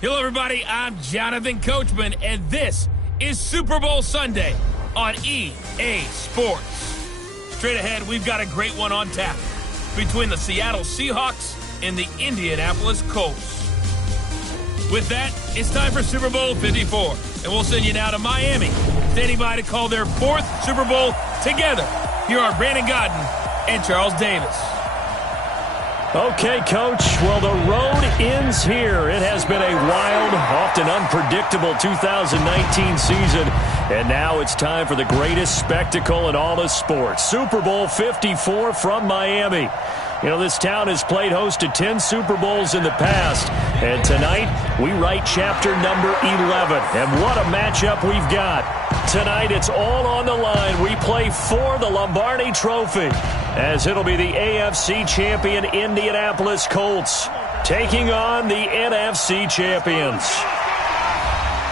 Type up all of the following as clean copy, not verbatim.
Hello, everybody. I'm Jonathan Coachman, and this is Super Bowl Sunday on EA Sports. Straight ahead, we've got a great one on tap between the Seattle Seahawks and the Indianapolis Colts. With that, it's time for Super Bowl 54, and we'll send you now to Miami, standing by to call their fourth Super Bowl together. Here are Brandon Godden and Charles Davis. Okay, Coach. Well, the road ends here. It has been a wild, often unpredictable 2019 season. And now it's time for the greatest spectacle in all of sports. Super Bowl 54 from Miami. You know, this town has played host to 10 Super Bowls in the past. And tonight, we write chapter number 11. And what a matchup we've got. Tonight, it's all on the line. We play for the Lombardi Trophy, as it'll be the AFC champion Indianapolis Colts taking on the NFC champions.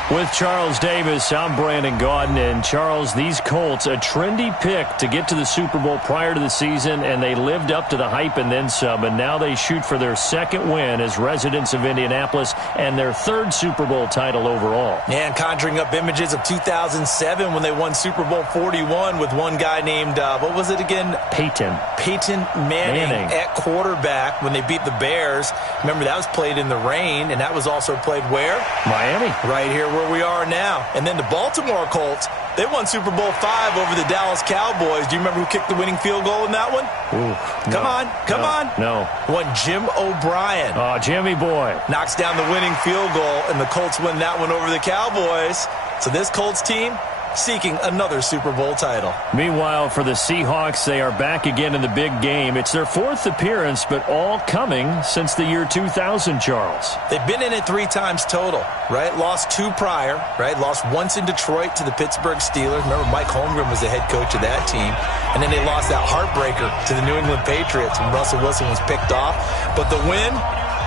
With Charles Davis, I'm Brandon Gaudin. And Charles, these Colts, a trendy pick to get to the Super Bowl prior to the season, and they lived up to the hype and then some, and now they shoot for their second win as residents of Indianapolis and their third Super Bowl title overall. And conjuring up images of 2007 when they won Super Bowl 41 with one guy named, what was it again? Peyton Manning at quarterback when they beat the Bears. Remember, that was played in the rain, and that was also played where? Miami. Right here where we are now. And then the Baltimore Colts, they won Super Bowl V over the Dallas Cowboys. Do you remember who kicked the winning field goal in that one? Ooh, Come on. No. One Jim O'Brien. Oh, Jimmy boy. Knocks down the winning field goal, and the Colts win that one over the Cowboys. So this Colts team seeking another Super Bowl title. Meanwhile, for the Seahawks, they are back again in the big game. It's their fourth appearance, but all coming since the year 2000, Charles. They've been in it 3 times total, right? Lost 2 prior, right? Lost once in Detroit to the Pittsburgh Steelers. Remember, Mike Holmgren was the head coach of that team. And then they lost that heartbreaker to the New England Patriots when Russell Wilson was picked off. But the win,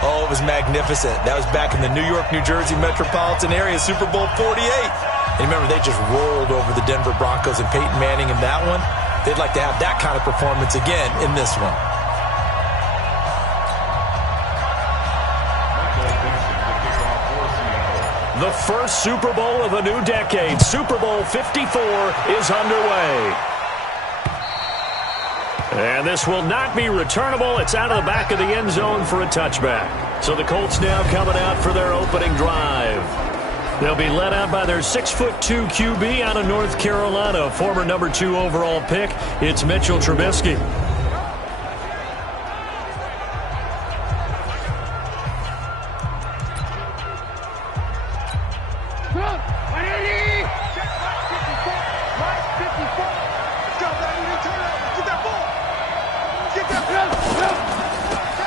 oh, it was magnificent. That was back in the New York, New Jersey metropolitan area, Super Bowl 48. And remember, they just rolled over the Denver Broncos and Peyton Manning in that one. They'd like to have that kind of performance again in this one. The first Super Bowl of a new decade, Super Bowl 54, is underway. And this will not be returnable. It's out of the back of the end zone for a touchback. So the Colts now coming out for their opening drive. They'll be led out by their 6'2" QB out of North Carolina, former number 2 overall pick. It's Mitchell Trubisky.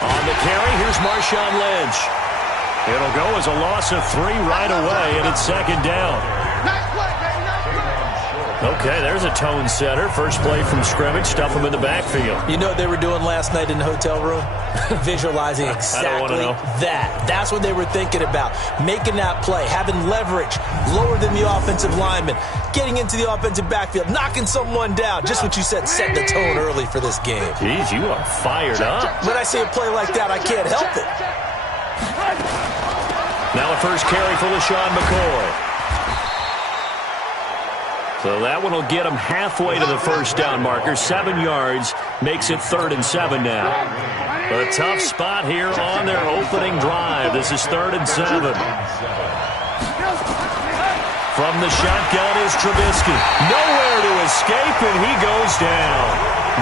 On the carry, here's Marshawn Lynch. It'll go as a loss of 3 right away, and it's second down. Okay, there's a tone setter. First play from scrimmage, stuff them in the backfield. You know what they were doing last night in the hotel room? Visualizing exactly that. That's what they were thinking about. Making that play, having leverage, lower than the offensive lineman, getting into the offensive backfield, knocking someone down. Just what you said, set the tone early for this game. Jeez, you are fired up. When I see a play like that, I can't help it. Now a first carry for LaShawn McCoy. So that one will get him halfway to the first down marker. 7 yards makes it 3rd and 7 now. A tough spot here on their opening drive. This is 3rd and 7. From the shotgun is Trubisky. Nowhere to escape, and he goes down.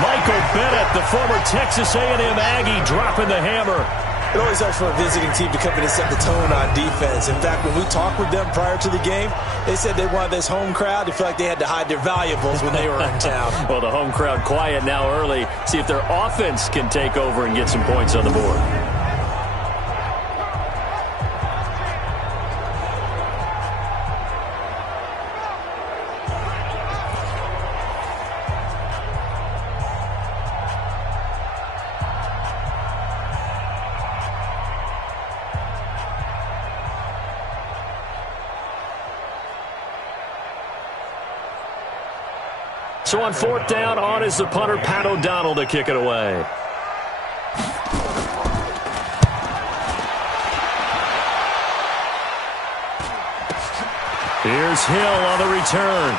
Michael Bennett, the former Texas A&M Aggie, dropping the hammer. It always helps for a visiting team to come in and set the tone on defense. In fact, when we talked with them prior to the game, they said they wanted this home crowd to feel like they had to hide their valuables when they were in town. Well, the home crowd quiet now early. See if their offense can take over and get some points on the board. So on 4th down, on is the punter, Pat O'Donnell, to kick it away. Here's Hill on the return.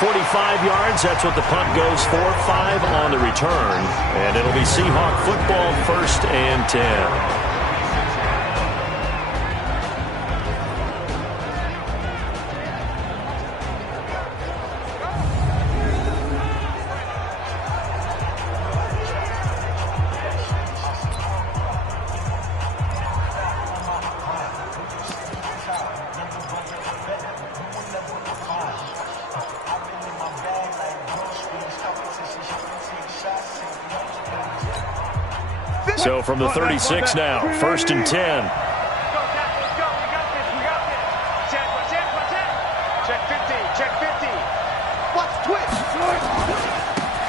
45 yards, that's what the punt goes for. 5 on the return. And it'll be Seahawk football, 1st and 10. So from the 36 now, 1st and 10.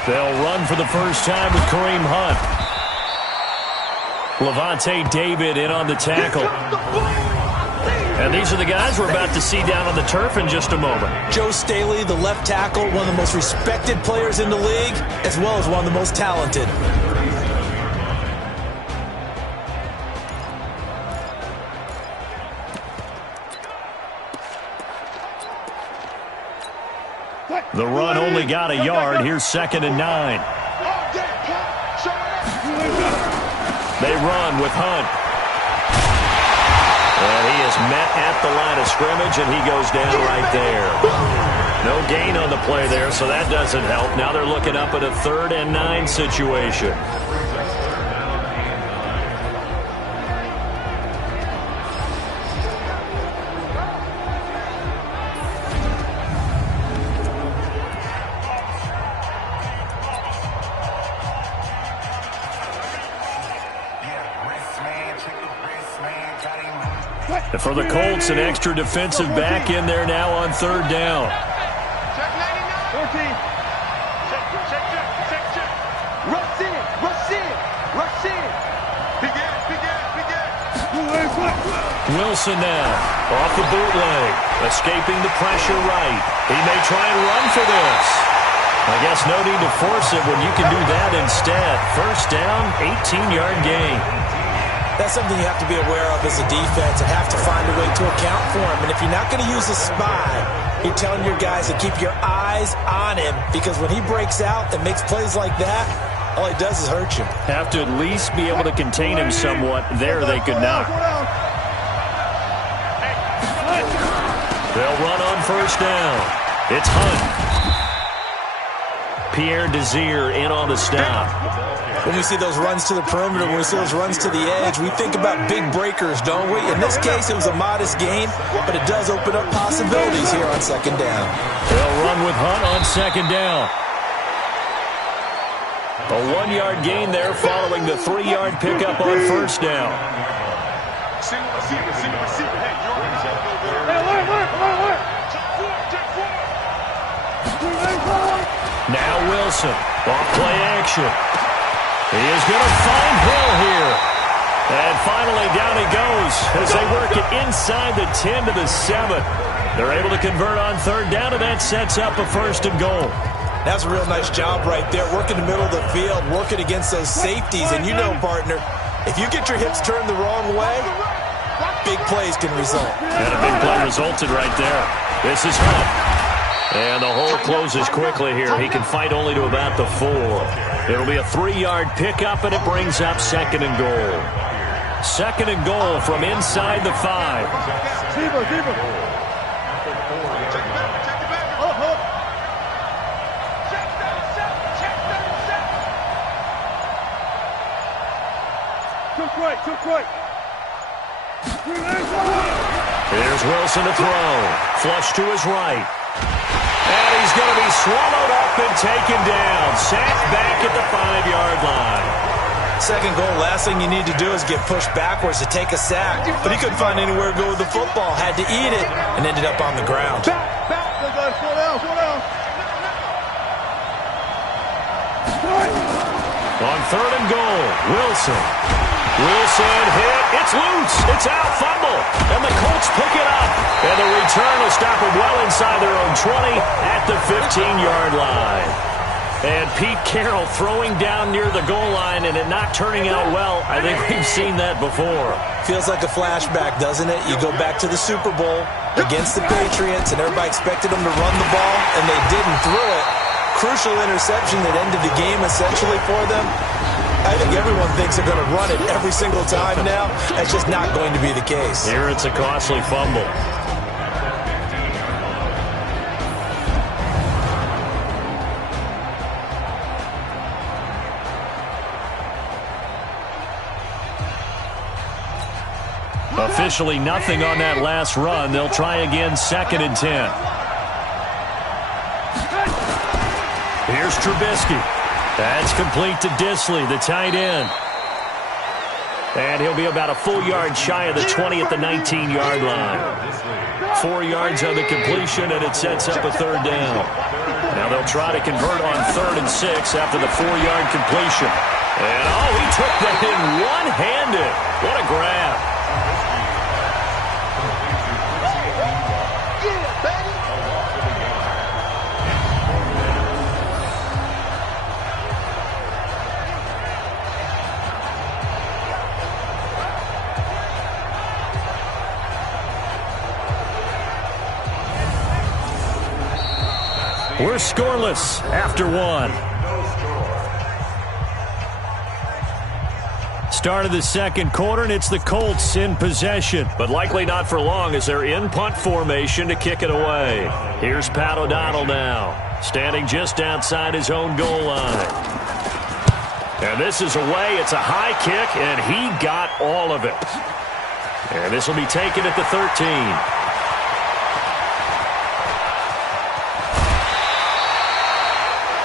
They'll run for the first time with Kareem Hunt. Levante David in on the tackle. And these are the guys we're about to see down on the turf in just a moment. Joe Staley, the left tackle, one of the most respected players in the league, as well as one of the most talented. The run only got a yard. Here's 2nd and 9. They run with Hunt. And he is met at the line of scrimmage, and he goes down right there. No gain on the play there, so that doesn't help. Now they're looking up at a 3rd and 9 situation. And for the Colts, an extra defensive back in there now on 3rd down. Wilson now, off the bootleg, escaping the pressure right. He may try and run for this. I guess no need to force it when you can do that instead. 1st down, 18-yard gain. That's something you have to be aware of as a defense and have to find a way to account for him. And if you're not going to use a spy, you're telling your guys to keep your eyes on him, because when he breaks out and makes plays like that, all he does is hurt you. Have to at least be able to contain him somewhat. There they could not. They'll run on 1st down. It's Hunt. Pierre Desir in on the stop. When we see those runs to the perimeter, when we see those runs to the edge, we think about big breakers, don't we? In this case, it was a modest gain, but it does open up possibilities here on 2nd down. They'll run with Hunt on 2nd down. A 1-yard gain there following the 3-yard pickup on 1st down. Now Wilson, off play action. He is going to find Hill here. And finally down he goes as they work it inside the 10 to the 7. They're able to convert on 3rd down, and that sets up a 1st and goal. That's a real nice job right there, working the middle of the field, working against those safeties. And you know, partner, if you get your hips turned the wrong way, big plays can result. And a big play resulted right there. This is Hunt. And the hole closes quickly here. He can fight only to about the 4. It'll be a 3-yard pickup, and it brings up 2nd and goal. 2nd and goal from inside the 5. Here's Wilson to throw. Flush to his right. And he's going to be swallowed up and taken down. Sacked back at the 5-yard line. 2nd goal, last thing you need to do is get pushed backwards to take a sack. But he couldn't find anywhere to go with the football. Had to eat it and ended up on the ground. On 3rd and goal, Wilson. Wilson hit. It's loose. It's out. Fumble. And the Colts pick it up. And the return will stop them well inside their own 20 at the 15-yard line. And Pete Carroll throwing down near the goal line and it not turning out well. I think we've seen that before. Feels like a flashback, doesn't it? You go back to the Super Bowl against the Patriots, and everybody expected them to run the ball, and they didn't throw it. Crucial interception that ended the game essentially for them. I think everyone thinks they're going to run it every single time now. That's just not going to be the case. Here it's a costly fumble. Officially nothing on that last run. They'll try again, 2nd and 10. Here's Trubisky. That's complete to Disley, the tight end. And he'll be about a full yard shy of the 20 at the 19-yard line. 4 yards on the completion, and it sets up a 3rd down. Now they'll try to convert on 3rd and 6 after the 4-yard completion. And, oh, he took that in one-handed. What a grab. We're scoreless after 1. Start of the 2nd quarter, and it's the Colts in possession. But likely not for long as they're in punt formation to kick it away. Here's Pat O'Donnell now, standing just outside his own goal line. And this is away. It's a high kick, and he got all of it. And this will be taken at the 13.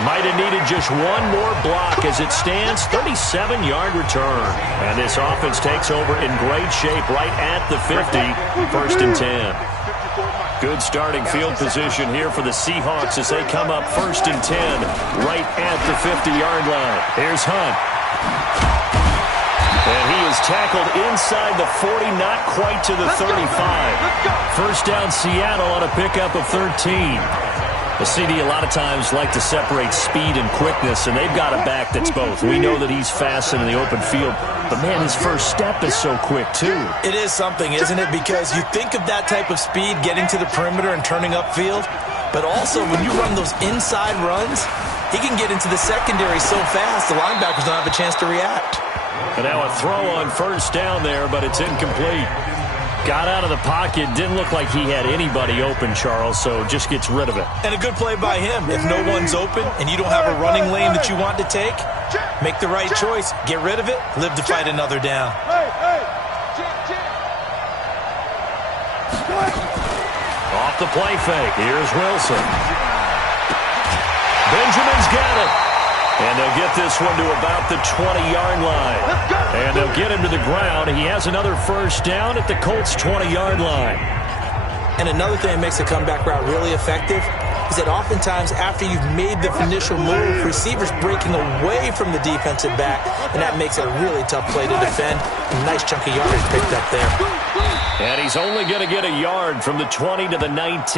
Might have needed just one more block as it stands, 37-yard return. And this offense takes over in great shape right at the 50, 1st and 10. Good starting field position here for the Seahawks as they come up 1st and 10 right at the 50-yard line. Here's Hunt. And he is tackled inside the 40, not quite to the 35. 1st down Seattle on a pickup of 13. The CD a lot of times like to separate speed and quickness, and they've got a back that's both. We know that he's fast in the open field, but, man, his first step is so quick, too. It is something, isn't it? Because you think of that type of speed getting to the perimeter and turning upfield, but also when you run those inside runs, he can get into the secondary so fast the linebackers don't have a chance to react. And now a throw on 1st down there, but it's incomplete. Got out of the pocket. Didn't look like he had anybody open, Charles, so just gets rid of it. And a good play by him. If no one's open and you don't have a running lane that you want to take, make the right choice. Get rid of it. Live to fight another down. Off the play fake. Here's Wilson. Benjamin's got it. And they'll get this one to about the 20-yard line. And they'll get him to the ground. He has another 1st down at the Colts' 20-yard line. And another thing that makes the comeback route really effective is that oftentimes after you've made the initial move, receivers breaking away from the defensive back, and that makes it a really tough play to defend. A nice chunk of yardage picked up there. And he's only going to get a yard from the 20 to the 19.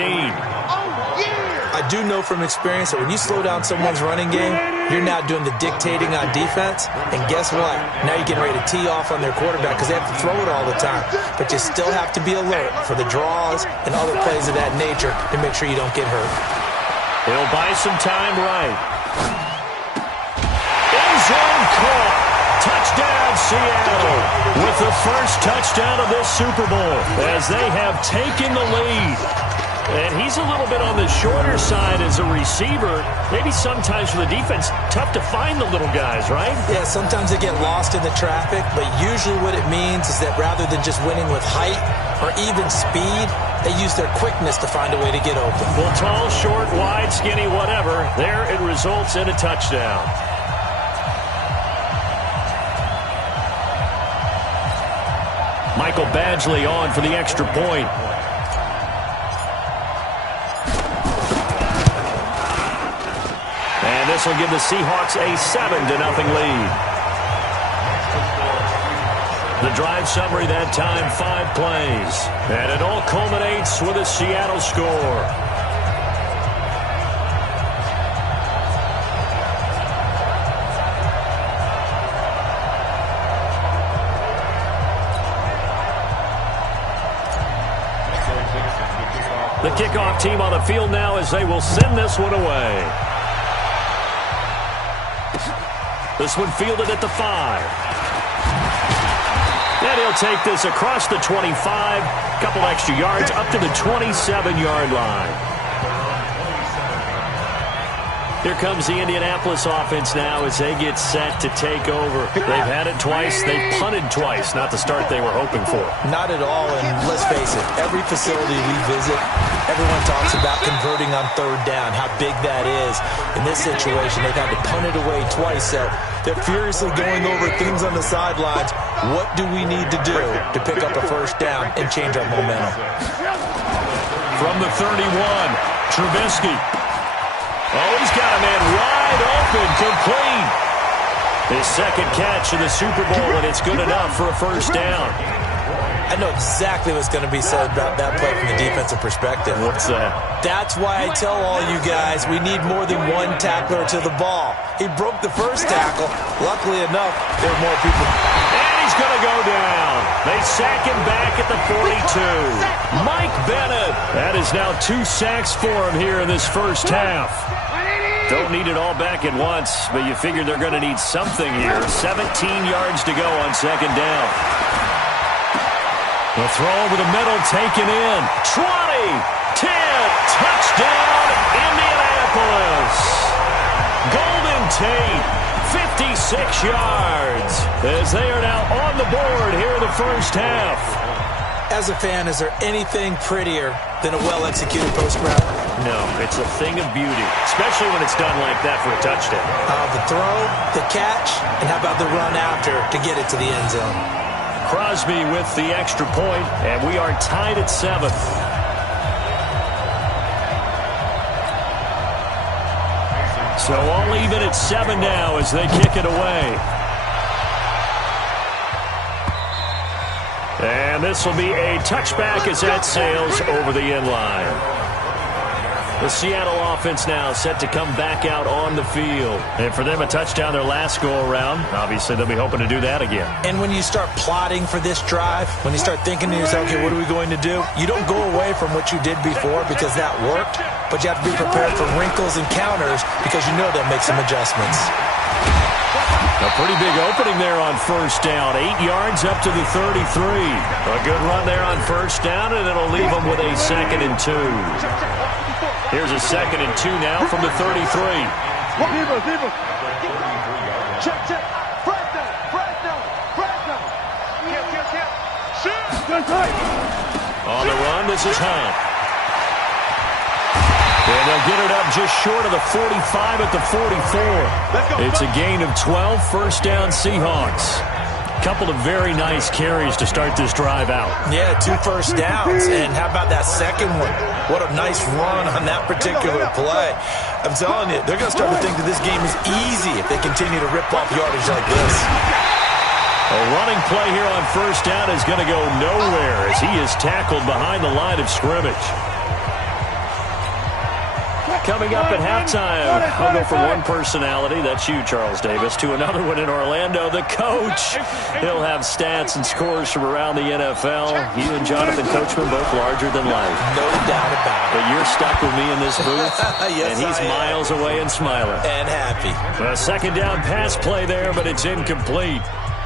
I do know from experience that when you slow down someone's running game, you're now doing the dictating on defense. And guess what? Now you're getting ready to tee off on their quarterback because they have to throw it all the time. But you still have to be alert for the draws and other plays of that nature to make sure you don't get hurt. He'll buy some time right. End zone caught. Touchdown, Seattle, with the 1st touchdown of this Super Bowl as they have taken the lead. And he's a little bit on the shorter side as a receiver. Maybe sometimes for the defense, tough to find the little guys, right? Yeah, sometimes they get lost in the traffic, but usually what it means is that rather than just winning with height or even speed, they use their quickness to find a way to get open. Well, tall, short, wide, skinny, whatever, there it results in a touchdown. Michael Badgley on for the extra point. And this will give the Seahawks a 7-0 lead. The drive summary that time, 5 plays. And it all culminates with a Seattle score. kickoff team on the field now as they will send this one away. This one fielded at the 5. And he'll take this across the 25. Couple extra yards up to the 27-yard line. Here comes the Indianapolis offense now as they get set to take over. They've had it twice. They've punted twice. Not the start they were hoping for. Not at all, and let's face it, every facility we visit, everyone talks about converting on third down, how big that is. In this situation, they've had to punt it away twice, so they're furiously going over things on the sidelines. What do we need to do to pick up a first down and change our momentum? From the 31, Trubisky. Oh, he's got a man wide open, complete. His second catch in the Super Bowl, and it's good enough for a first down. I know exactly what's going to be said about that play from the defensive perspective. What's that? That's why I tell all you guys we need more than one tackler to the ball. He broke the first tackle. Luckily enough, there were more people. And he's going to go down. They sack him back at the 42. Mike Bennett. That is now 2 sacks for him here in this first half. Don't need it all back at once, but you figure they're going to need something here. 17 yards to go on second down. The throw over the middle, taken in. 20, 10, touchdown, Indianapolis. Golden Tate, 56 yards, as they are now on the board here in the first half. As a fan, is there anything prettier than a well-executed post route? No, it's a thing of beauty, especially when it's done like that for a touchdown. The throw, the catch, and how about the run after to get it to the end zone? Crosby with the extra point, and we are tied at 7. So all even at 7 now as they kick it away. And this will be a touchback as that sails over the end line. The Seattle offense now set to come back out on the field. And for them, a touchdown their last go-around. Obviously, they'll be hoping to do that again. And when you start plotting for this drive, when you start thinking to yourself, okay, what are we going to do? You don't go away from what you did before because that worked, but you have to be prepared for wrinkles and counters because you know they'll make some adjustments. A pretty big opening there on first down. 8 yards up to the 33. A good run there on first down, and it'll leave them with a 2nd and 2. Here's a 2nd and 2 now from the 33. On the run, this is Hunt. And they'll get it up just short of the 45 at the 44. It's a gain of 12, first down Seahawks. Couple of very nice carries to start this drive out. Yeah, 2 first downs. And how about that second one? What a nice run on that particular play. I'm telling you, they're going to start to think that this game is easy if they continue to rip off yardage like this. A running play here on first down is going to go nowhere as he is tackled behind the line of scrimmage. Coming up at halftime, I'll go from one personality, that's you, Charles Davis, to another one in Orlando, the coach. He'll have stats and scores from around the NFL. You and Jonathan Coachman both larger than life. No doubt about it. But you're stuck with me in this booth, yes, and he's miles away and smiling. And happy. A second down pass play there, but it's incomplete.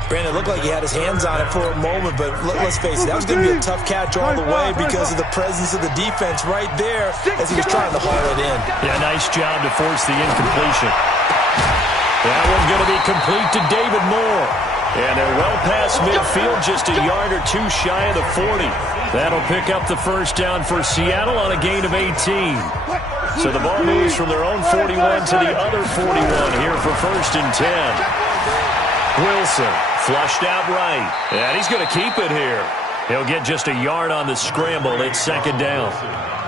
Brandon, it looked like he had his hands on it for a moment, but let's face it, that was going to be a tough catch all the way because of the presence of the defense right there as he was trying to haul it in. Yeah, nice job to force the incompletion. That one's going to be complete to David Moore. And they're well past midfield, just a yard or 2 shy of the 40. That'll pick up the first down for Seattle on a gain of 18. So the ball moves from their own 41 to the other 41 here for first and 10. Wilson flushed out right, and he's going to keep it here. He'll get just a yard on the scramble. It's second down.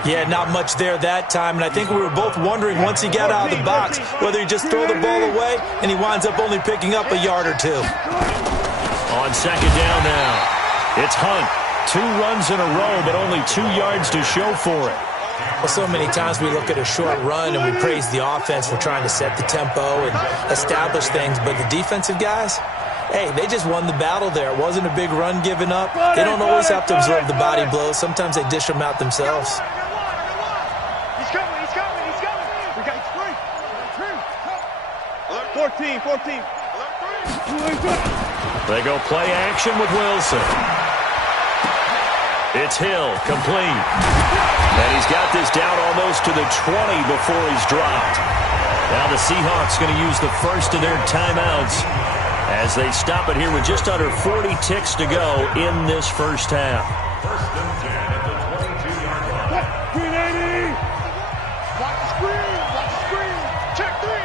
Yeah, not much there that time, and I think we were both wondering once he got out of the box whether he just throw the ball away, and he winds up only picking up a yard or 2. On second down now, it's Hunt. 2 runs in a row, but only 2 yards to show for it. Well, so many times we look at a short run and we praise the offense for trying to set the tempo and establish things, but the defensive guys, hey, they just won the battle there. It wasn't a big run given up. They don't always have to absorb the body blows. Sometimes they dish them out themselves. 14. They go play action with Wilson. It's Hill, complete. And he's got this down almost to the 20 before he's dropped. Now the Seahawks going to use the first of their timeouts as they stop it here with just under 40 ticks to go in this first half. First and 10 at the 22-yard line. 380. Watch the screen. Check three.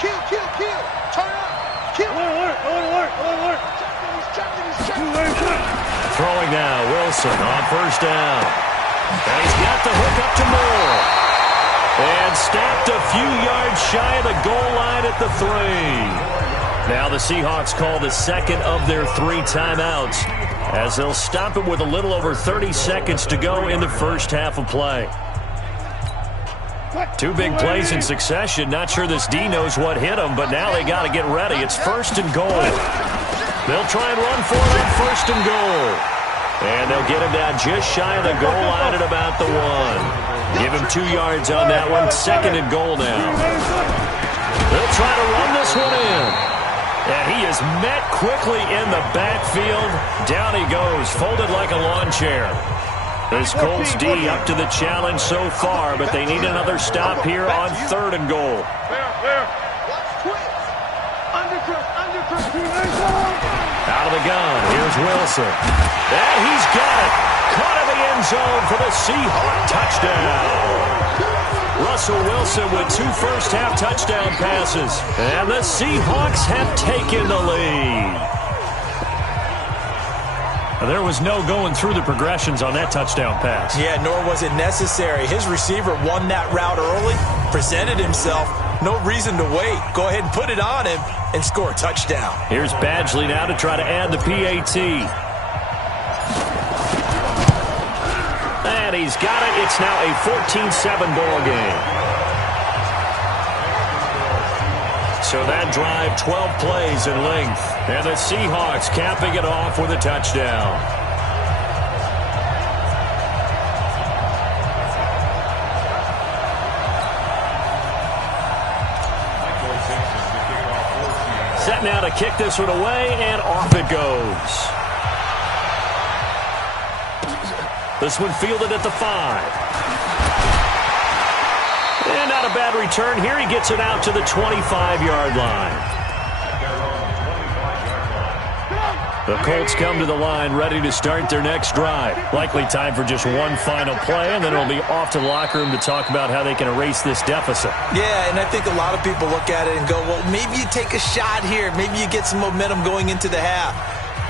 Kill. Turn up. Kill. Alert. He's checking. Throwing now, Wilson on first down. And he's got the hook up to Moore. And snapped a few yards shy of the goal line at the 3. Now the Seahawks call the second of their 3 timeouts as they'll stop it with a little over 30 seconds to go in the first half of play. 2 big plays in succession. Not sure this D knows what hit them, but now they got to get ready. It's first and goal. They'll try and run for it on first and goal. And they'll get him down just shy of the goal line at about the 1. Give him 2 yards on that one. Second and goal now. They'll try to run this one in. And he is met quickly in the backfield. Down he goes, folded like a lawn chair. This Colts D up to the challenge so far, but they need another stop here on third and goal. Out of the gun, here's Wilson. And he's got it. Caught in the end zone for the Seahawk touchdown. Russell Wilson with 2 first-half touchdown passes. And the Seahawks have taken the lead. There was no going through the progressions on that touchdown pass. Yeah, nor was it necessary. His receiver won that route early, presented himself. No reason to wait. Go ahead and put it on him and score a touchdown. Here's Badgley now to try to add the PAT. And he's got it. It's now a 14-7 ball game. So that drive, 12 plays in length. And the Seahawks capping it off with a touchdown. Set now to kick this one away, and off it goes. This one fielded at the 5. And not a bad return here. He gets it out to the 25-yard line. The Colts come to the line ready to start their next drive. Likely time for just one final play, and then it'll be off to the locker room to talk about how they can erase this deficit. Yeah, and I think a lot of people look at it and go, well, maybe you take a shot here. Maybe you get some momentum going into the half.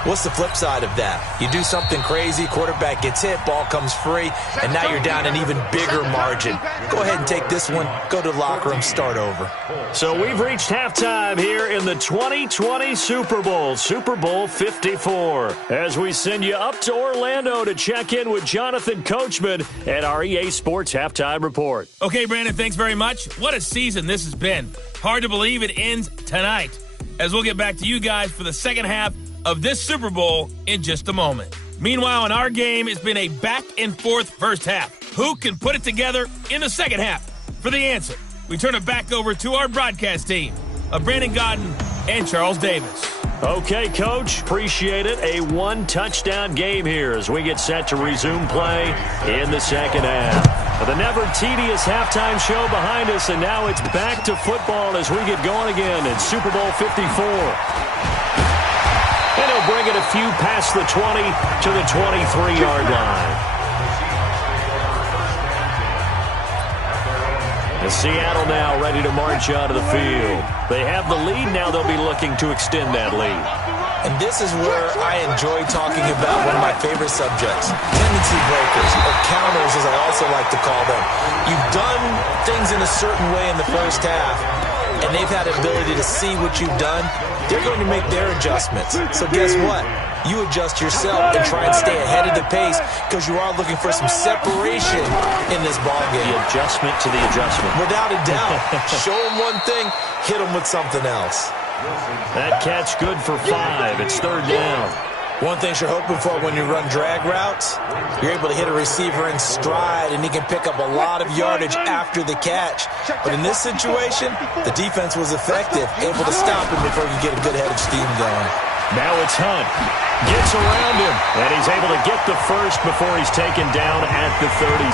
What's the flip side of that? You do something crazy, quarterback gets hit, ball comes free, and now you're down an even bigger margin. Go ahead and take this one, go to the locker room, start over. So we've reached halftime here in the 2020 Super Bowl, Super Bowl 54, as we send you up to Orlando to check in with Jonathan Coachman at our EA Sports Halftime Report. Okay, Brandon, thanks very much. What a season this has been. Hard to believe it ends tonight, as we'll get back to you guys for the second half of this Super Bowl in just a moment. Meanwhile, in our game, it's been a back-and-forth first half. Who can put it together in the second half? For the answer, we turn it back over to our broadcast team of Brandon Godden and Charles Davis. Okay, Coach, appreciate it. A 1-touchdown game here as we get set to resume play in the second half. The never-tedious halftime show behind us, and now it's back to football as we get going again in Super Bowl 54. And he'll bring it a few past the 20 to the 23-yard line. And Seattle now ready to march out of the field. They have the lead. Now they'll be looking to extend that lead. And this is where I enjoy talking about one of my favorite subjects, tendency breakers, or counters as I also like to call them. You've done things in a certain way in the first half, and they've had the ability to see what you've done. They're going to make their adjustments. So guess what? You adjust yourself and try and stay ahead of the pace because you are looking for some separation in this ballgame. The adjustment to the adjustment. Without a doubt. Show them one thing, hit them with something else. That catch good for 5. It's third down. One thing you're hoping for when you run drag routes, you're able to hit a receiver in stride, and he can pick up a lot of yardage after the catch. But in this situation, the defense was effective, able to stop him before you get a good head of steam going. Now it's Hunt. Gets around him, and he's able to get the first before he's taken down at the 36.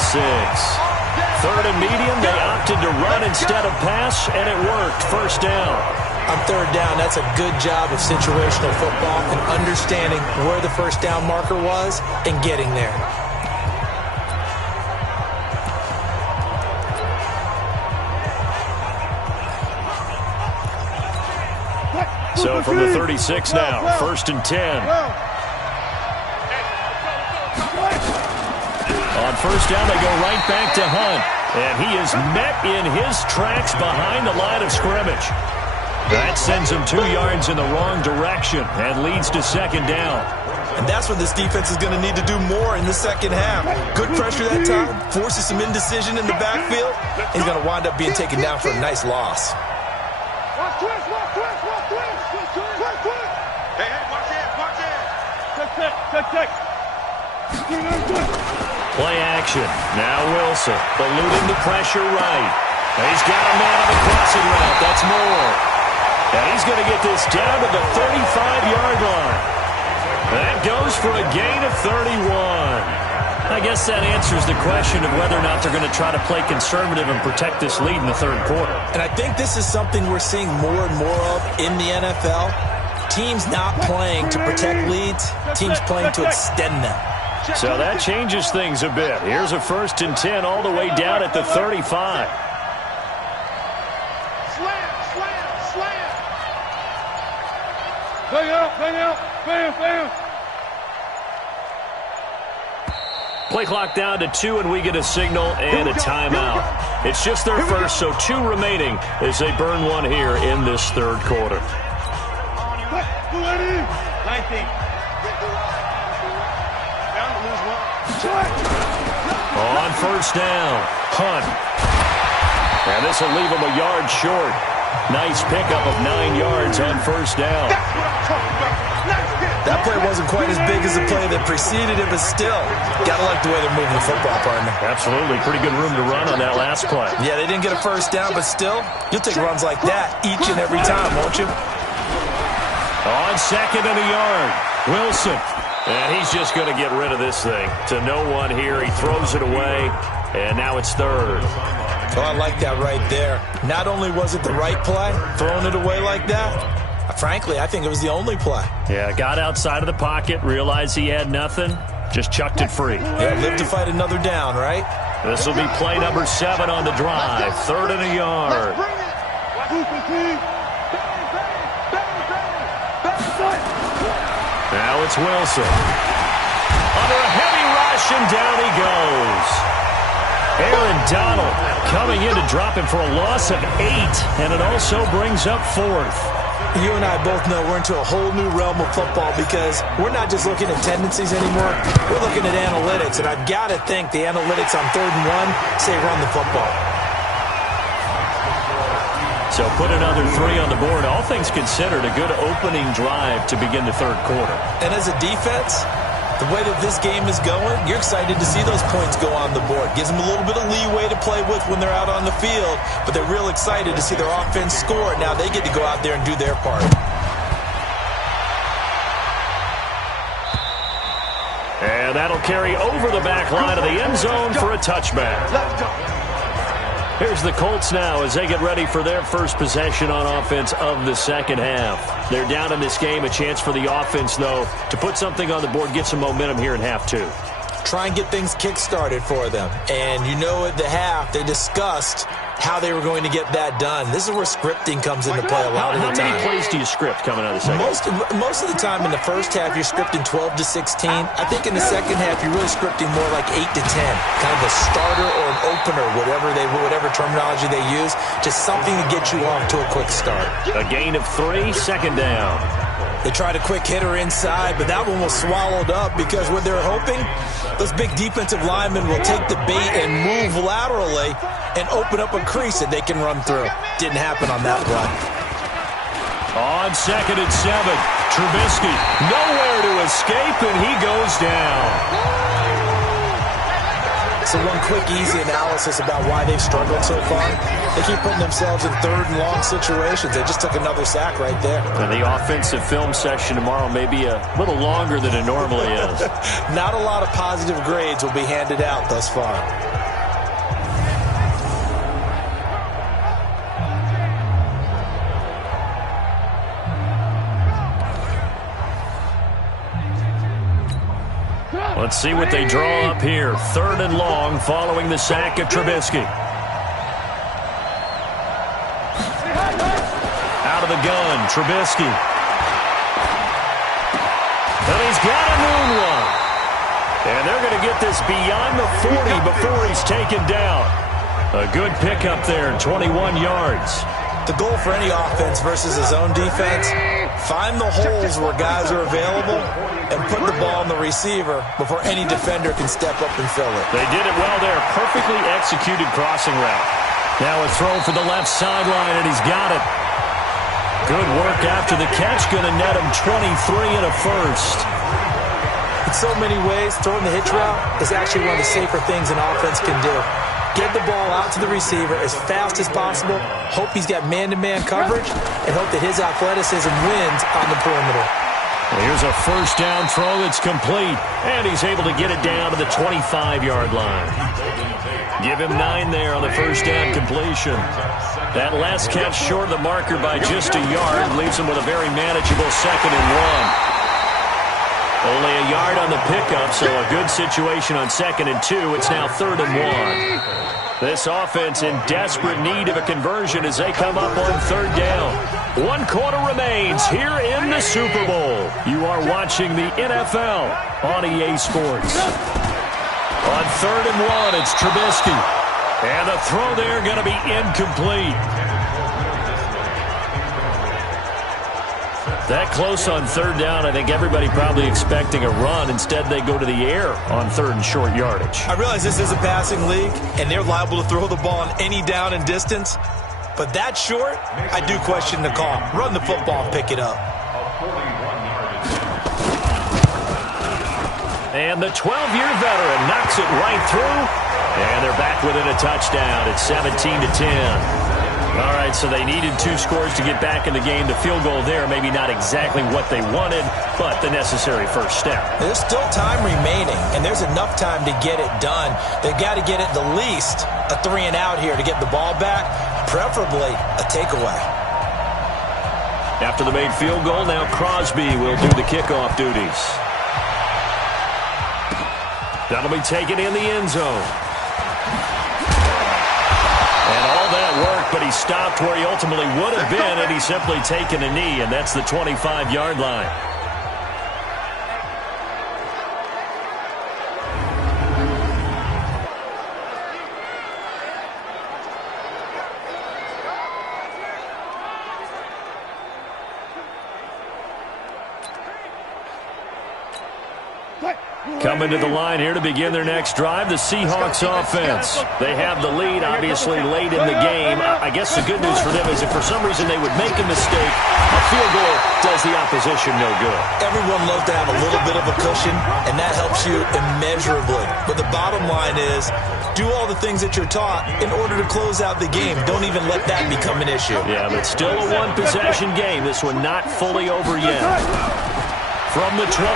Third and medium, they opted to run instead of pass, and it worked. First down. On third down, that's a good job of situational football and understanding where the first down marker was and getting there. So from the 36 now, first and 10. On first down, they go right back to Hunt. And he is met in his tracks behind the line of scrimmage. That sends him 2 yards in the wrong direction and leads to second down. And that's what this defense is going to need to do more in the second half. Good pressure that time, forces some indecision in the backfield. He's going to wind up being taken down for a nice loss. Watch twist. Hey, watch it. Play action. Now Wilson, eluding the pressure right. He's got a man on the crossing route. That's Moore. And he's going to get this down to the 35-yard line. That goes for a gain of 31. I guess that answers the question of whether or not they're going to try to play conservative and protect this lead in the third quarter. And I think this is something we're seeing more and more of in the NFL. Teams not playing to protect leads, teams playing to extend them. So that changes things a bit. Here's a first and 10 all the way down at the 35. Bang. Play clock down to 2, and we get a signal and a timeout. It's just their first, so 2 remaining as they burn one here in this third quarter. 19. On first down, Hunt. And this will leave him a yard short. Nice pickup of 9 yards on first down. That play wasn't quite as big as the play that preceded it, but still, gotta like the way they're moving the football, partner. Absolutely. Pretty good room to run on that last play. Yeah, they didn't get a first down, but still, you'll take runs like that each and every time, won't you? On second and a yard, Wilson. And he's just going to get rid of this thing to no one here. He throws it away, and now it's third. Oh, I like that right there. Not only was it the right play, throwing it away like that, frankly, I think it was the only play. Yeah, got outside of the pocket, realized he had nothing, just chucked it free. Yeah, live to fight another down, right? This will be play number 7 on the drive. Third and a yard. Now it's Wilson. Under a heavy rush, and down he goes. Aaron Donald coming in to drop him for a loss of 8, and it also brings up 4th. You and I both know we're into a whole new realm of football because we're not just looking at tendencies anymore. We're looking at analytics, and I've got to think the analytics on 3rd and 1 say run the football. So put another 3 on the board. All things considered, a good opening drive to begin the third quarter. And as a defense, the way that this game is going, you're excited to see those points go on the board. Gives them a little bit of leeway to play with when they're out on the field, but they're real excited to see their offense score. Now they get to go out there and do their part. And that'll carry over the back line of the end zone for a touchback. Here's the Colts now as they get ready for their first possession on offense of the second half. They're down in this game. A chance for the offense, though, to put something on the board, get some momentum here in half 2. Try and get things kick-started for them. And you know at the half, they discussed how they were going to get that done. This is where scripting comes into play a lot of the time. How many plays do you script coming out of the second half? Most of the time in the first half, you're scripting 12 to 16. I think in the second half, you're really scripting more like 8 to 10. Kind of a starter or an opener, whatever terminology they use. Just something to get you off to a quick start. A gain of 3, second down. They tried a quick hitter inside, but that one was swallowed up because what they're hoping, those big defensive linemen will take the bait and move laterally and open up a crease that they can run through. Didn't happen on that play. On 2nd and 7, Trubisky nowhere to escape, and he goes down. So one quick, easy analysis about why they've struggled so far. They keep putting themselves in 3rd and long situations. They just took another sack right there. And the offensive film section tomorrow may be a little longer than it normally is. Not a lot of positive grades will be handed out thus far. Let's see what they draw up here. 3rd and long following the sack of Trubisky. Out of the gun, Trubisky. And he's got a noon one. And they're going to get this beyond the 40 before he's taken down. A good pickup there, 21 yards. The goal for any offense versus his own defense, find the holes where guys are available and put the ball in the receiver before any defender can step up and fill it. They did it well there. Perfectly executed crossing route. Now a throw for the left sideline, and he's got it. Good work after the catch. Going to net him 23 and a first. In so many ways, throwing the hitch route is actually one of the safer things an offense can do. Get the ball out to the receiver as fast as possible, hope he's got man-to-man coverage, and hope that his athleticism wins on the perimeter. Here's a first down throw that's complete, and he's able to get it down to the 25-yard line. Give him 9 there on the first down completion. That last catch short of the marker by just a yard leaves him with a very manageable 2nd and 1. Only a yard on the pickup, so a good situation on 2nd and 2. It's now 3rd and 1. This offense in desperate need of a conversion as they come up on 3rd down. 1 quarter remains here in the Super Bowl. You are watching the NFL on EA Sports. On 3rd and 1, it's Trubisky. And the throw there going to be incomplete. That close on 3rd down, I think everybody probably expecting a run. Instead, they go to the air on 3rd and short yardage. I realize this is a passing league, and they're liable to throw the ball on any down and distance. But that short, I do question the call. Run the football and pick it up. And the 12-year veteran knocks it right through. And they're back within a touchdown. It's 17-10. All right, so they needed 2 scores to get back in the game. The field goal there, maybe not exactly what they wanted, but the necessary first step. There's still time remaining, and there's enough time to get it done. They've got to get at the least a 3 and out here to get the ball back, preferably a takeaway. After the made field goal, now Crosby will do the kickoff duties. That'll be taken in the end zone. And all that work, but he stopped where he ultimately would have been, and he's simply taken a knee, and that's the 25-yard line. Coming to the line here to begin their next drive, the Seahawks offense. They have the lead, obviously, late in the game. I guess the good news for them is if for some reason they would make a mistake, a field goal does the opposition no good. Everyone loves to have a little bit of a cushion, and that helps you immeasurably. But the bottom line is, do all the things that you're taught in order to close out the game. Don't even let that become an issue. Yeah, but still a one-possession game. This one not fully over yet. From the 27,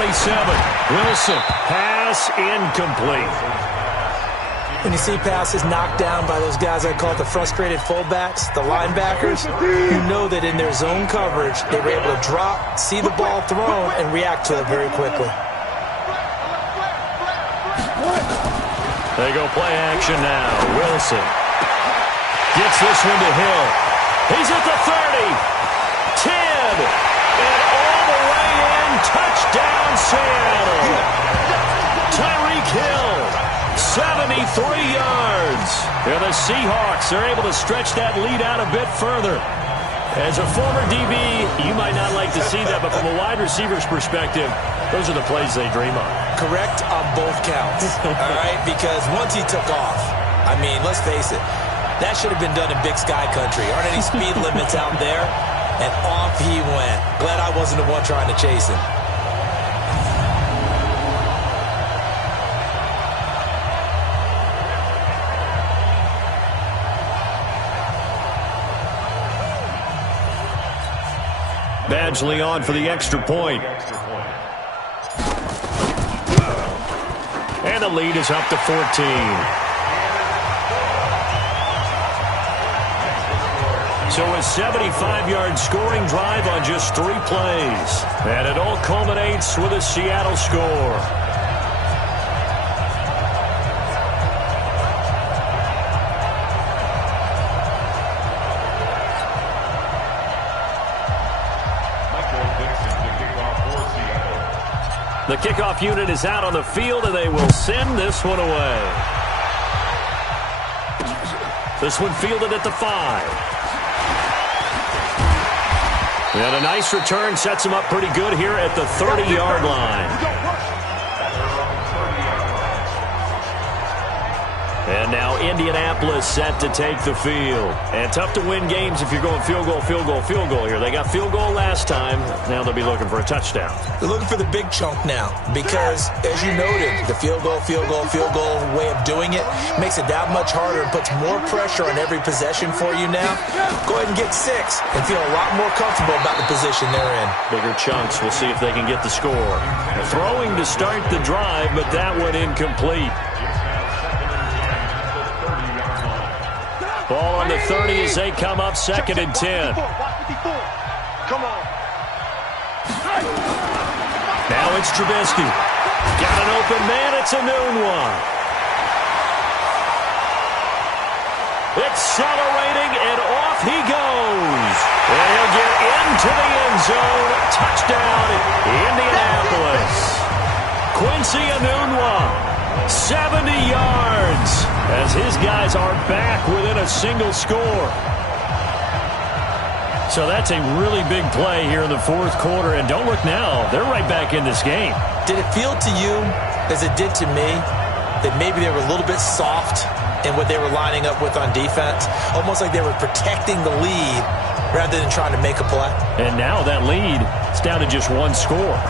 Wilson, pass incomplete. When you see passes knocked down by those guys I call the frustrated fullbacks, the linebackers, you know that in their zone coverage, they were able to drop, see the ball thrown, and react to it very quickly. They go play action now. Wilson gets this one to Hill. He's at the 30, 10, and all the way in. Touchdown, Seattle. Tyreek Hill, 73 yards. And the Seahawks are able to stretch that lead out a bit further. As a former DB, you might not like to see that, but from a wide receiver's perspective, those are the plays they dream of. Correct on both counts, all right? Because once he took off, I mean, let's face it, that should have been done in Big Sky Country. Aren't any speed limits out there? and off he went. Glad I wasn't the one trying to chase him. Badgley on for the extra point. And the lead is up to 14. So a 75-yard scoring drive on just 3 plays. And it all culminates with a Seattle score. The kickoff unit is out on the field, and they will send this one away. This one fielded at the 5. And a nice return sets him up pretty good here at the 30-yard line. And now Indianapolis set to take the field. And tough to win games if you're going field goal, field goal, field goal here. They got field goal last time. Now they'll be looking for a touchdown. They're looking for the big chunk now because, as you noted, the field goal way of doing it makes it that much harder and puts more pressure on every possession for you now. Go ahead and get 6 and feel a lot more comfortable about the position they're in. Bigger chunks. We'll see if they can get the score. Throwing to start the drive, but that one incomplete. Ball on the 30 as they come up 2nd and 10. Come on. Now it's Trubisky. Got an open man. It's a noon one. Accelerating, and off he goes. And he'll get into the end zone. Touchdown, Indianapolis. Quincy Enunwa. 70 yards as his guys are back within a single score. So that's a really big play here in the 4th quarter. And don't look now. They're right back in this game. Did it feel to you, as it did to me, that maybe they were a little bit soft in what they were lining up with on defense? Almost like they were protecting the lead rather than trying to make a play. And now that lead is down to just 1 score.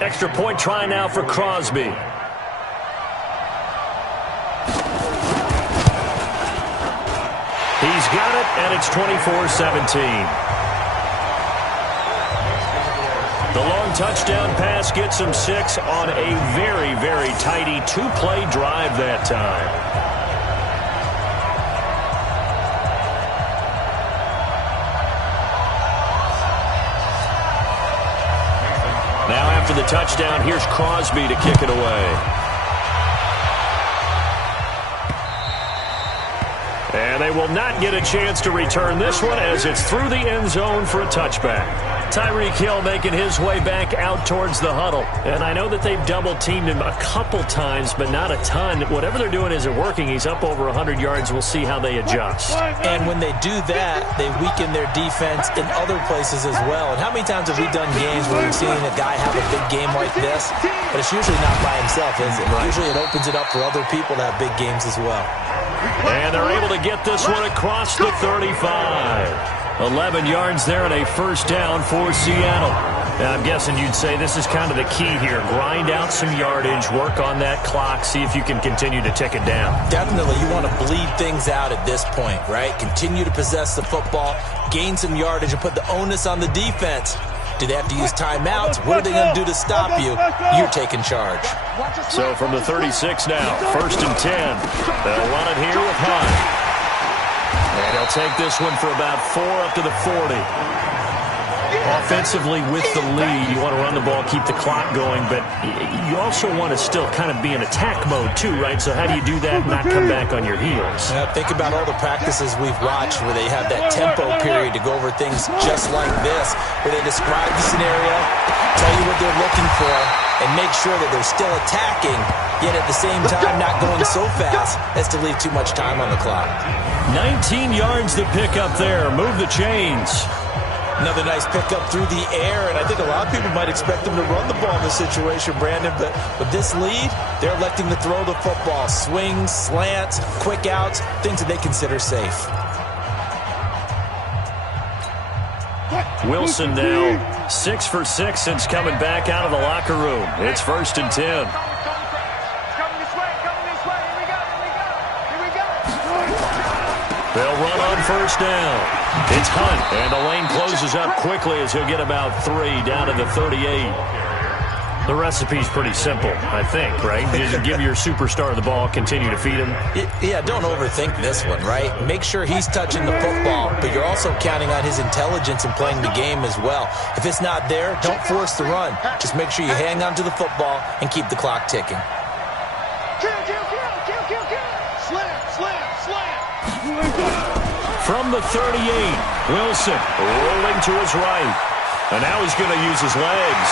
Extra point try now for Crosby. He's got it, and it's 24-17. The long touchdown pass gets him 6 on a very, very tidy 2-play drive that time. Now after the touchdown, here's Crosby to kick it away. And they will not get a chance to return this one as it's through the end zone for a touchback. Tyreek Hill making his way back out towards the huddle. And I know that they've double-teamed him a couple times, but not a ton. Whatever they're doing isn't working. He's up over 100 yards. We'll see how they adjust. And when they do that, they weaken their defense in other places as well. And how many times have we done games where we've seen a guy have a big game like this? But it's usually not by himself, is it? Right. Usually it opens it up for other people to have big games as well. And they're able to get this one across the 35. 11 yards there and a first down for Seattle. And I'm guessing you'd say this is kind of the key here. Grind out some yardage, work on that clock, see if you can continue to tick it down. Definitely. You want to bleed things out at this point, right? Continue to possess the football, gain some yardage, and put the onus on the defense. Do they have to use timeouts? What are they going to do to stop you? You're taking charge. So from the 36 now, 1st and 10. They'll run it here with Hunt. And he'll take this one for about 4 up to the 40. Offensively with the lead, you want to run the ball, keep the clock going, but you also want to still kind of be in attack mode too, right? So how do you do that and not come back on your heels? Think about all the practices we've watched where they have that tempo period to go over things just like this, where they describe the scenario, tell you what they're looking for, and make sure that they're still attacking, yet at the same time not going so fast as to leave too much time on the clock. 19 yards to pick up there. Move the chains. Another nice pickup through the air, and I think a lot of people might expect them to run the ball in this situation, Brandon, but with this lead, they're electing to throw the football. Swings, slants, quick outs, things that they consider safe. Wilson now 6 for 6 since coming back out of the locker room. It's 1st and 10. They'll run on 1st down. It's Hunt, and the lane closes up quickly as he'll get about 3 down to the 38. The recipe's pretty simple, I think, right? You give your superstar the ball, continue to feed him. Yeah, don't overthink this one, right? Make sure he's touching the football, but you're also counting on his intelligence in playing the game as well. If it's not there, don't force the run. Just make sure you hang on to the football and keep the clock ticking. From the 38, Wilson rolling to his right. And now he's going to use his legs.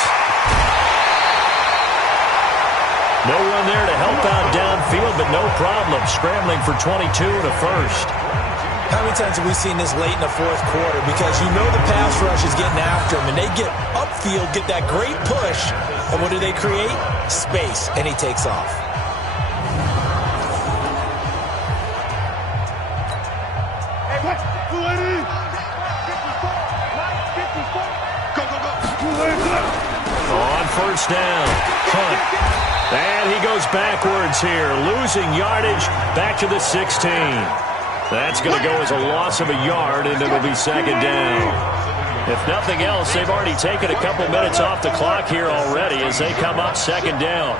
No one there to help out downfield, but no problem. Scrambling for 22 and a first. How many times have we seen this late in the fourth quarter? Because you know the pass rush is getting after him, and they get upfield, get that great push, and what do they create? Space, and he takes off. On 1st down, Hunt. And he goes backwards here, losing yardage back to the 16. That's going to go as a loss of a yard, and it'll be 2nd down. If nothing else, they've already taken a couple minutes off the clock here already as they come up 2nd down.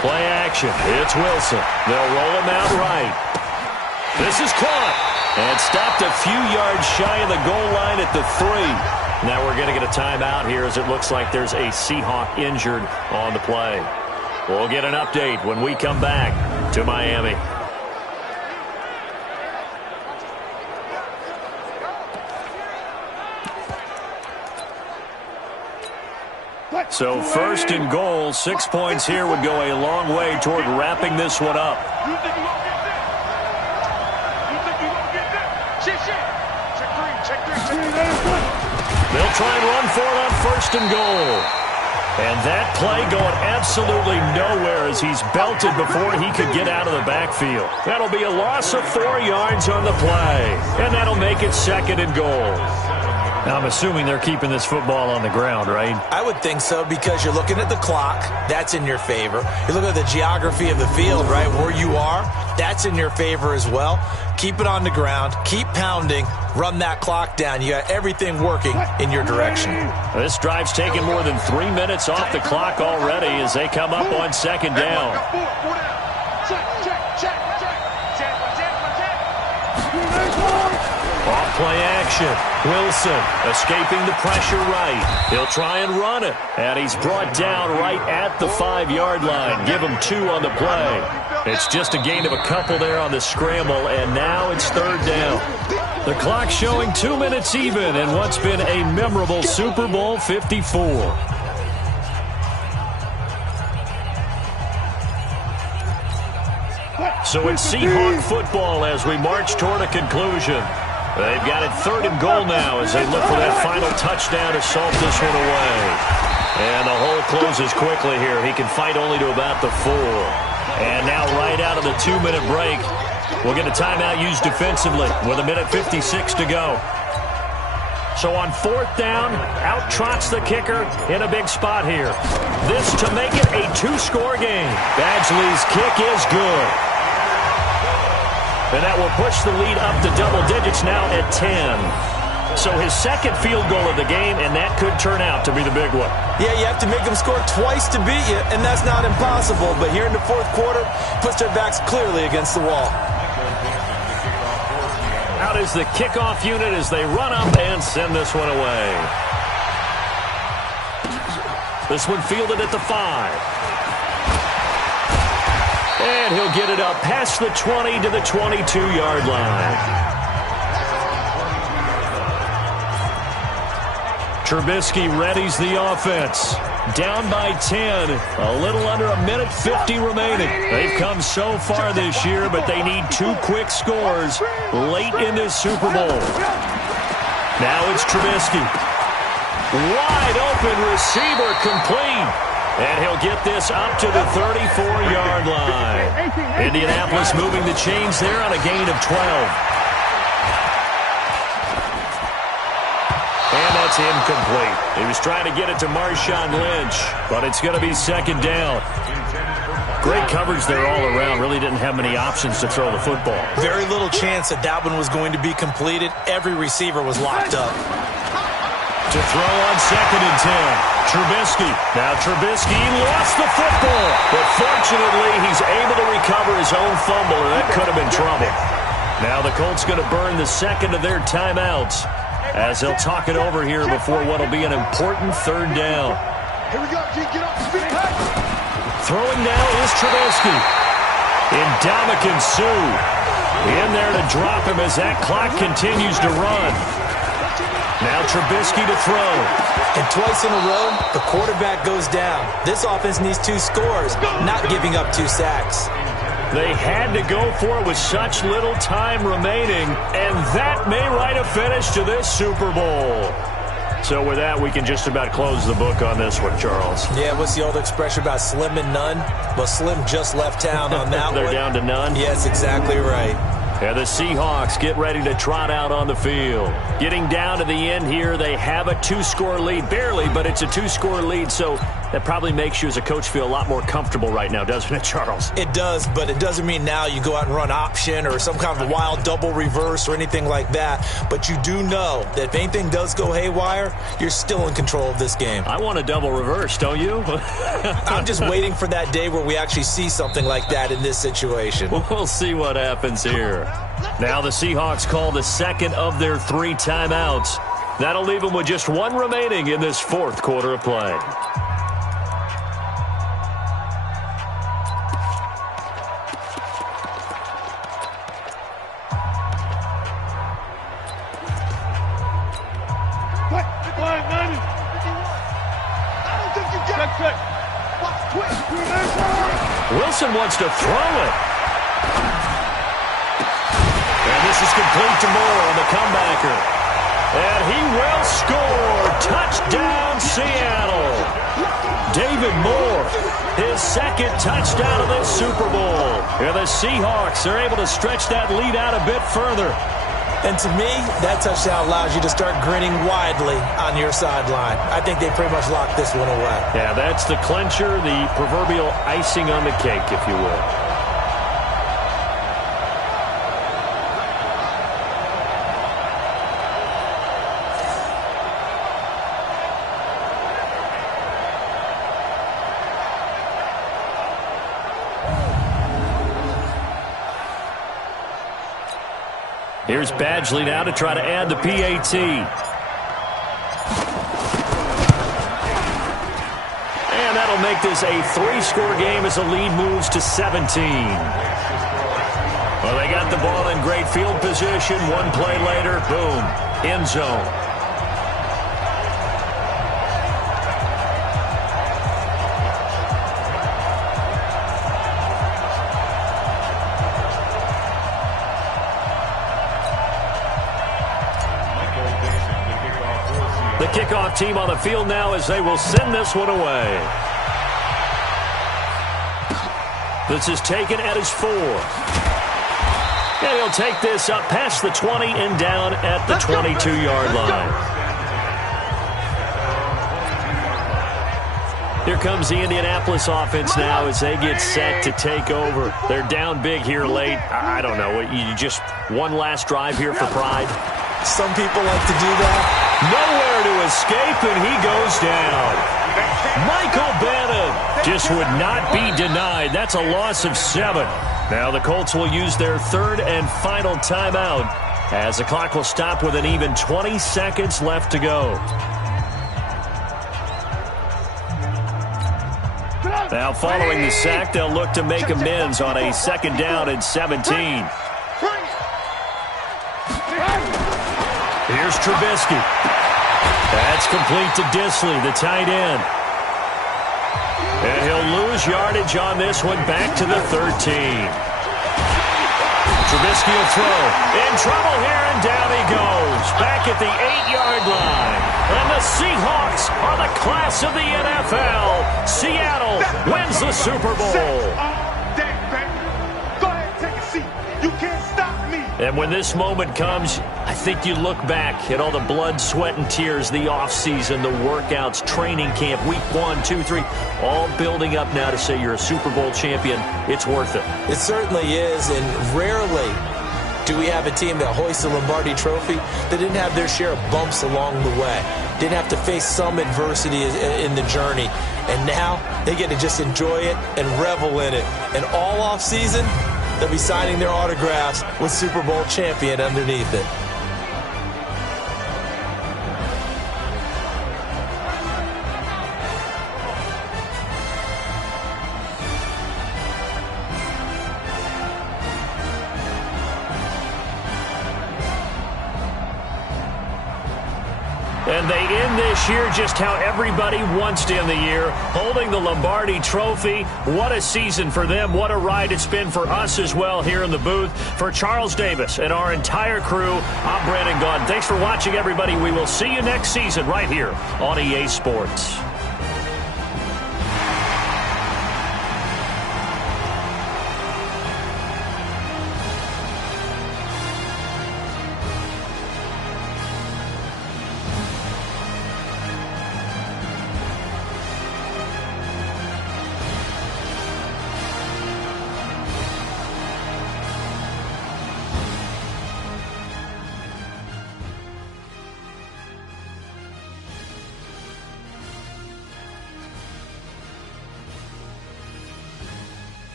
Play action. It's Wilson. They'll roll him out right. This is caught. And stopped a few yards shy of the goal line at the 3. Now we're going to get a timeout here as it looks like there's a Seahawk injured on the play. We'll get an update when we come back to Miami. So 1st and goal, 6 points here would go a long way toward wrapping this one up. They'll try and run for it on 1st and goal. And that play going absolutely nowhere as he's belted before he could get out of the backfield. That'll be a loss of 4 yards on the play. And that'll make it 2nd and goal. Now, I'm assuming they're keeping this football on the ground, right? I would think so because you're looking at the clock. That's in your favor. You look at the geography of the field, right, where you are. That's in your favor as well. Keep it on the ground. Keep pounding. Run that clock down. You got everything working in your direction. This drive's taken more than 3 minutes off the clock already as they come up on 2nd down. Off play action. Wilson escaping the pressure right. He'll try and run it. And he's brought down right at the 5-yard line. Give him 2 on the play. It's just a gain of a couple there on the scramble, and now it's 3rd down. The clock showing 2 minutes even in what's been a memorable Super Bowl 54. So it's Seahawk football as we march toward a conclusion. They've got it 3rd and goal now as they look for that final touchdown to salt this one away. And the hole closes quickly here. He can fight only to about the 4. And now right out of the 2-minute break, we'll get a timeout used defensively with 1:56 to go. So on 4th down, out trots the kicker in a big spot here. This to make it a 2-score game. Badgley's kick is good. And that will push the lead up to double digits now at 10. So his 2nd field goal of the game, and that could turn out to be the big one. Yeah, you have to make them score twice to beat you, and that's not impossible. But here in the 4th quarter, puts their backs clearly against the wall. Out is the kickoff unit as they run up and send this one away. This one fielded at the 5. And he'll get it up past the 20 to the 22-yard line. Trubisky readies the offense. Down by 10. A little under a minute 50 remaining. They've come so far this year, but they need 2 quick scores late in this Super Bowl. Now it's Trubisky. Wide open receiver complete. And he'll get this up to the 34-yard line. Indianapolis moving the chains there on a gain of 12. And that's incomplete. He was trying to get it to Marshawn Lynch, but it's going to be second down. Great coverage there all around. Really didn't have many options to throw the football. Very little chance that one was going to be completed. Every receiver was locked up. To throw on second and 10. Trubisky. Now Trubisky lost the football, but fortunately he's able to recover his own fumble, and that could have been trouble. Now the Colts going to burn the second of their timeouts as they'll talk it over here before what will be an important third down. Here we go. Get up. Throwing now is Trubisky. Ndamukong Suh in there to drop him as that clock continues to run. Now Trubisky to throw. And twice in a row, the quarterback goes down. This offense needs 2 scores, not giving up 2 sacks. They had to go for it with such little time remaining, and that may write a finish to this Super Bowl. So with that, we can just about close the book on this one, Charles. Yeah, what's the old expression about slim and none? Well, Slim just left town on that They're one. down to none? Yes, exactly right. And the Seahawks get ready to trot out on the field. Getting down to the end here, they have a 2-score lead. Barely, but it's a 2-score lead, so that probably makes you as a coach feel a lot more comfortable right now, doesn't it, Charles? It does, but it doesn't mean now you go out and run option or some kind of wild double reverse or anything like that. But you do know that if anything does go haywire, you're still in control of this game. I want a double reverse, don't you? I'm just waiting for that day where we actually see something like that in this situation. We'll see what happens here. Now the Seahawks call the second of their 3 timeouts. That'll leave them with just 1 remaining in this 4th quarter of play. Wilson wants to throw it. And this is complete to Moore on the comebacker. And he will score. Touchdown, Seattle. David Moore, his 2nd touchdown of this Super Bowl. And the Seahawks are able to stretch that lead out a bit further. And to me, that touchdown allows you to start grinning widely on your sideline. I think they pretty much locked this one away. Yeah, that's the clincher, the proverbial icing on the cake, if you will. Here's Badgley now to try to add the PAT. And that'll make this a 3-score game as the lead moves to 17. Well, they got the ball in great field position. 1 play later, boom, end zone. The kickoff team on the field now as they will send this one away. This is taken at his 4. And he'll take this up past the 20 and down at the 22-yard line. Here comes the Indianapolis offense now as they get set to take over. They're down big here late. I don't know. You just one last drive here for pride? Some people like to do that. Nowhere to escape, and he goes down. Michael Bannon just would not be denied. That's a loss of 7. Now the Colts will use their 3rd and final timeout as the clock will stop with an even 20 seconds left to go. Now following the sack, they'll look to make amends on a 2nd down and 17. Here's Trubisky. That's complete to Disley, the tight end. And he'll lose yardage on this one, back to the 13. Trubisky will throw. In trouble here, and down he goes. Back at the 8-yard line. And the Seahawks are the class of the NFL. Seattle wins the Super Bowl. Go ahead, take a seat. You can't stop me. And when this moment comes, I think you look back at all the blood, sweat, and tears, the offseason, the workouts, training camp, week 1, 2, 3, all building up now to say you're a Super Bowl champion. It's worth it. It certainly is, and rarely do we have a team that hoists the Lombardi Trophy that didn't have their share of bumps along the way, didn't have to face some adversity in the journey, and now they get to just enjoy it and revel in it. And all offseason, they'll be signing their autographs with Super Bowl champion underneath it. And they end this year just how everybody wants to end the year, holding the Lombardi Trophy. What a season for them. What a ride it's been for us as well here in the booth. For Charles Davis and our entire crew, I'm Brandon Gaudin. Thanks for watching, everybody. We will see you next season right here on EA Sports.